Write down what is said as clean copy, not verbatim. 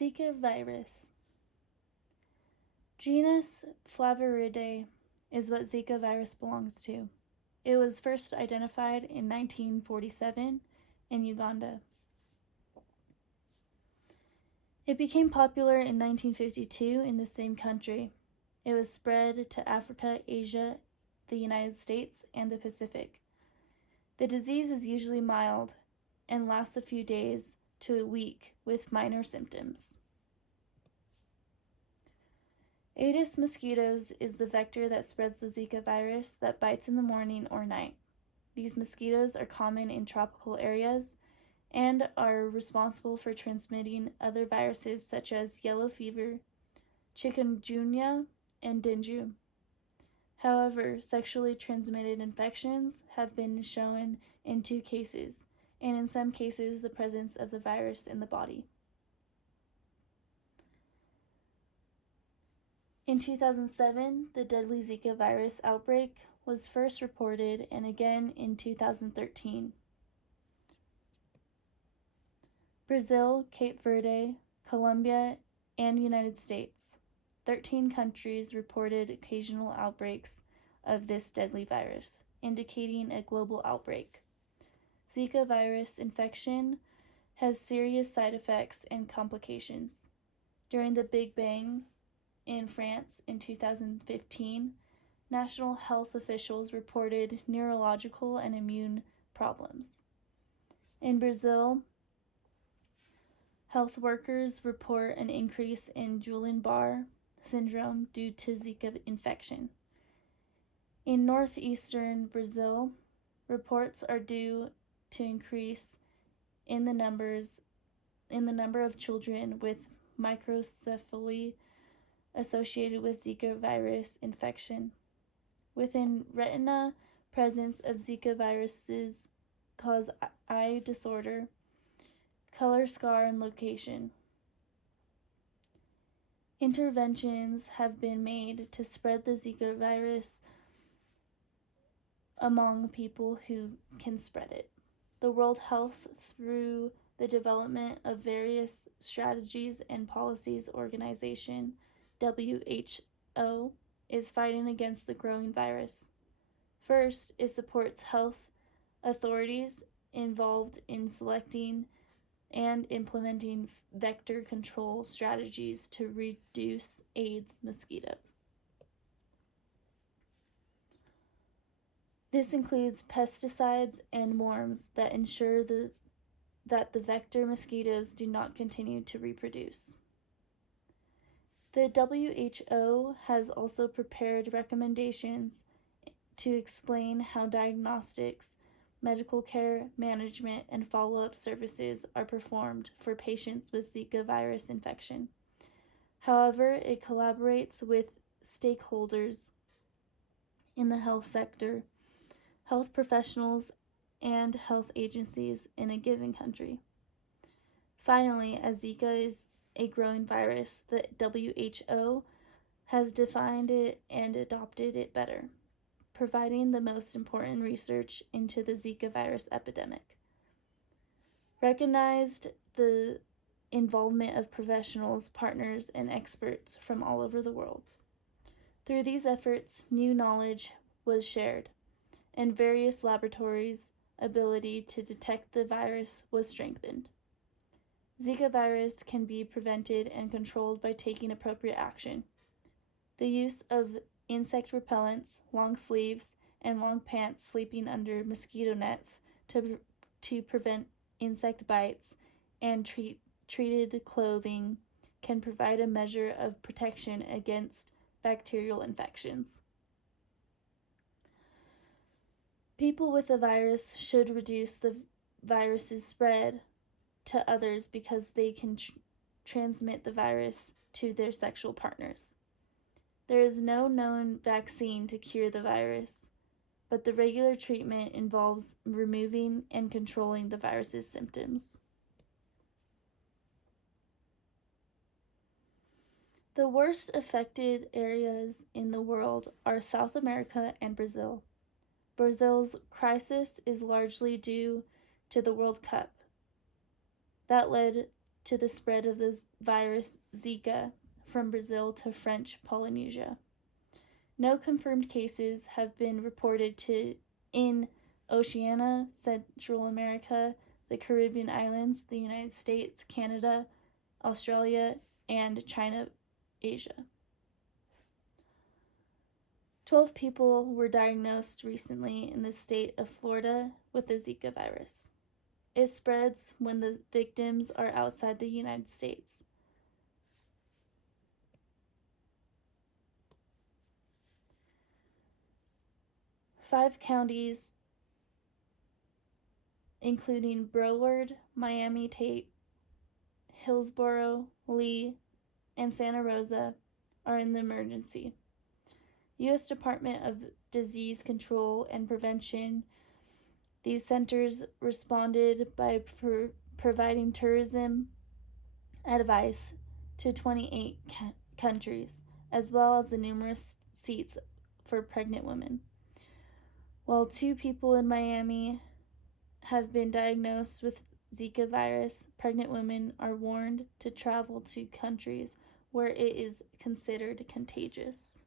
Zika virus. Genus Flaviridae is what Zika virus belongs to. It was first identified in 1947 in Uganda. It became popular in 1952 in the same country. It was spread to Africa, Asia, the United States, and the Pacific. The disease is usually mild and lasts a few days to a week with minor symptoms. Aedes mosquitoes is the vector that spreads the Zika virus that bites in the morning or night. These mosquitoes are common in tropical areas and are responsible for transmitting other viruses such as yellow fever, chikungunya, and dengue. However, sexually transmitted infections have been shown in 2 cases, and in some cases the presence of the virus in the body. In 2007, the deadly Zika virus outbreak was first reported, and again in 2013. Brazil, Cape Verde, Colombia, and United States. 13 countries reported occasional outbreaks of this deadly virus, indicating a global outbreak. Zika virus infection has serious side effects and complications. During the Big Bang in France in 2015, national health officials reported neurological and immune problems. In Brazil, health workers report an increase in Guillain-Barré syndrome due to Zika infection. In northeastern Brazil, reports are due to increase in the number of children with microcephaly associated with Zika virus infection. Within retina, presence of Zika viruses cause eye disorder, color scar, and location. Interventions have been made to spread the Zika virus among people who can spread it. The World Health, through the development of various strategies and policies organization, WHO, is fighting against the growing virus. First, it supports health authorities involved in selecting and implementing vector control strategies to reduce Aedes mosquito. This includes pesticides and worms that ensure that the vector mosquitoes do not continue to reproduce. The WHO has also prepared recommendations to explain how diagnostics, medical care, management, and follow-up services are performed for patients with Zika virus infection. However, it collaborates with stakeholders in the health sector, health professionals, and health agencies in a given country. Finally, as Zika is a growing virus, the WHO has defined it and adopted it better, providing the most important research into the Zika virus epidemic. Recognized the involvement of professionals, partners, and experts from all over the world. Through these efforts, new knowledge was shared, and various laboratories' ability to detect the virus was strengthened. Zika virus can be prevented and controlled by taking appropriate action. The use of insect repellents, long sleeves, and long pants sleeping under mosquito nets to prevent insect bites, and treated clothing can provide a measure of protection against bacterial infections. People with the virus should reduce the virus's spread to others because they can transmit the virus to their sexual partners. There is no known vaccine to cure the virus, but the regular treatment involves removing and controlling the virus's symptoms. The worst affected areas in the world are South America and Brazil. Brazil's crisis is largely due to the World Cup. That led to the spread of the virus Zika from Brazil to French Polynesia. No confirmed cases have been reported in Oceania, Central America, the Caribbean islands, the United States, Canada, Australia, and China, Asia. 12 people were diagnosed recently in the state of Florida with the Zika virus. It spreads when the victims are outside the United States. Five counties, including Broward, Miami-Dade, Hillsborough, Lee, and Santa Rosa, are in the emergency. U.S. Department of Disease Control and Prevention. These centers responded by providing tourism advice to 28 countries, as well as the numerous seats for pregnant women. While 2 people in Miami have been diagnosed with Zika virus, pregnant women are warned to travel to countries where it is considered contagious.